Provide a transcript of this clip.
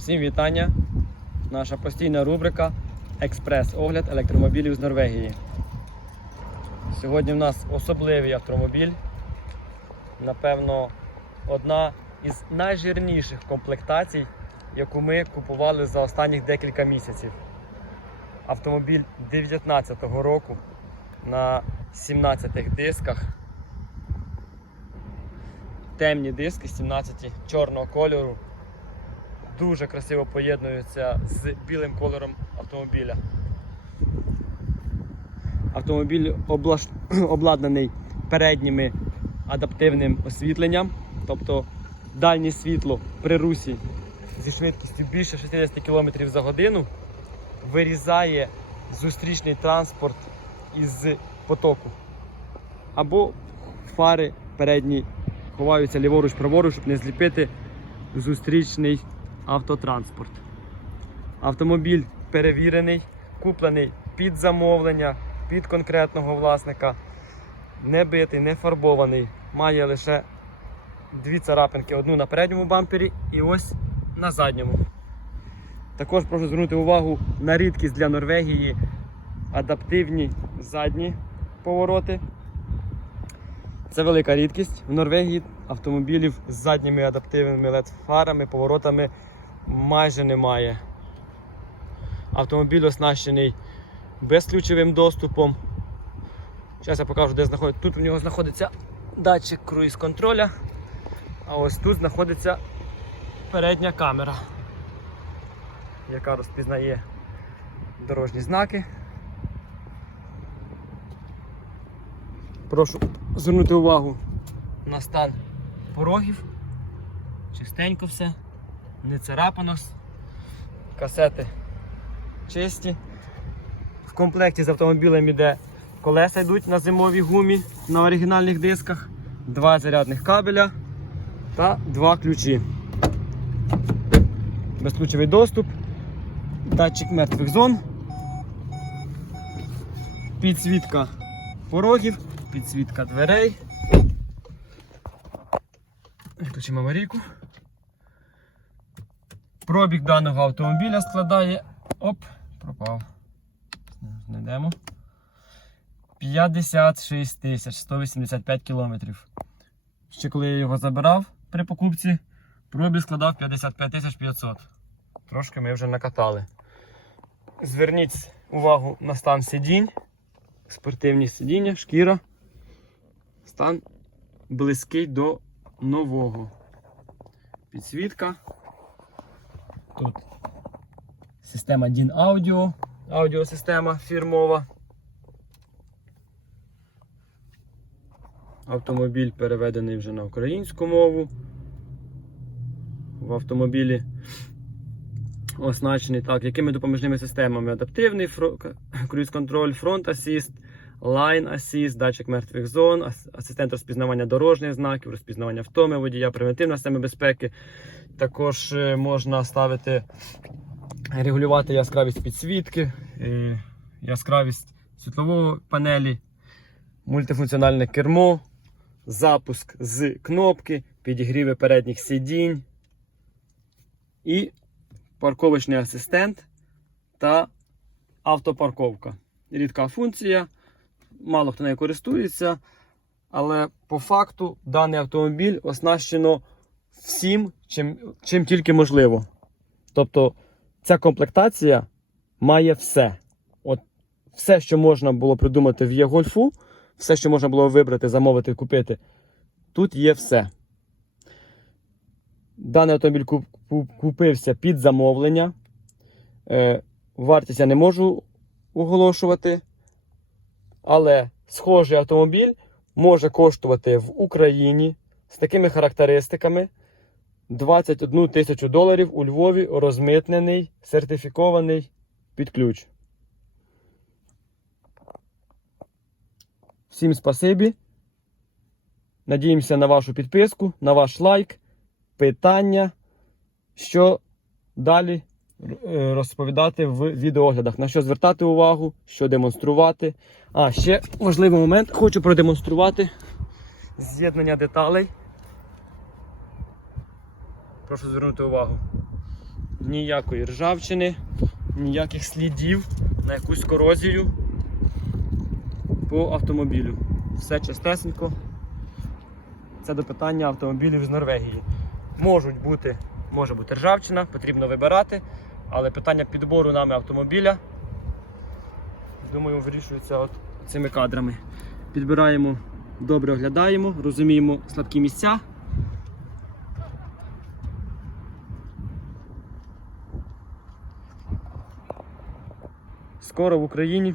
Всім вітання! Наша постійна рубрика Експрес-огляд електромобілів з Норвегії. Сьогодні в нас особливий автомобіль. Напевно, одна із найжирніших комплектацій, яку ми купували за останніх декілька місяців. Автомобіль 19-го року на 17 дисках. Темні диски 17 чорного кольору дуже красиво поєднуються з білим кольором автомобіля. Автомобіль облаш... обладнаний передніми адаптивним освітленням, тобто дальнє світло при русі зі швидкістю більше 60 км за годину вирізає зустрічний транспорт із потоку. Або фари передні ховаються ліворуч-праворуч, щоб не зліпити зустрічний автотранспорт. Автомобіль перевірений, куплений під замовлення, під конкретного власника, не битий, не фарбований. Має лише дві царапинки: одну на передньому бампері і ось на задньому. Також прошу звернути увагу на рідкість для Норвегії адаптивні задні повороти. Це велика рідкість. В Норвегії автомобілів з задніми адаптивними LED-фарами, поворотами майже немає. Автомобіль оснащений безключовим доступом. Зараз я покажу, де знаходиться. Тут у нього знаходиться датчик круїз контроля, а ось тут знаходиться передня камера, яка розпізнає дорожні знаки. Прошу звернути увагу на стан порогів. Чистенько все, не царапано. Касети чисті. В комплекті з автомобілем іде колеса йдуть на зимовій гумі на оригінальних дисках, два зарядних кабеля та два ключі. Безключовий доступ, датчик мертвих зон, підсвітка порогів, підсвітка дверей. Включимо аварійку. Пробіг даного автомобіля складає. Оп, пропав. Знайдемо. 56 тисяч 185 кілометрів. Ще коли я його забирав при покупці, пробіг складав 55 тисяч 500. Трошки ми вже накатали. Зверніть увагу на стан сидінь. Спортивні сидіння, шкіра. Стан близький до нового. Підсвітка. Тут система DIN Audio, аудіосистема фірмова. Автомобіль переведений вже на українську мову. В автомобілі оснащений так, якими допоміжними системами? Адаптивний круїз-контроль, фронт асіст, лайн асіст, датчик мертвих зон, асистент розпізнавання дорожніх знаків, розпізнавання втоми водія, превентивна система безпеки. Також е, можна ставити, регулювати яскравість підсвітки, е, яскравість світлової панелі, мультифункціональне кермо, запуск з кнопки, підігріви передніх сидінь і парковочний асистент та автопарковка. Рідка функція, мало хто нею користується, але по факту даний автомобіль оснащено всім, чим, чим тільки можливо. Тобто ця комплектація має все. От все, що можна було придумати в Є-Гольфу, все, що можна було вибрати, замовити, купити, тут є все. Даний автомобіль куп- куп- купився під замовлення. Е, вартість я не можу оголошувати. Але схожий автомобіль може коштувати в Україні з такими характеристиками 21 тисячу доларів у Львові розмитнений, сертифікований під ключ. Всім спасибі. Надіємося на вашу підписку, на ваш лайк, питання, що далі розповідати в відеооглядах, на що звертати увагу, що демонструвати. А, ще важливий момент, хочу продемонструвати з'єднання деталей. Прошу звернути увагу. ніякої ржавчини, ніяких слідів на якусь корозію по автомобілю. Все чистесенько. Це до питання автомобілів з Норвегії. Можуть бути, може бути ржавчина, потрібно вибирати, але питання підбору нами автомобіля, думаю, вирішується от цими кадрами. Підбираємо, добре оглядаємо, розуміємо слабкі місця. Скоро в Україні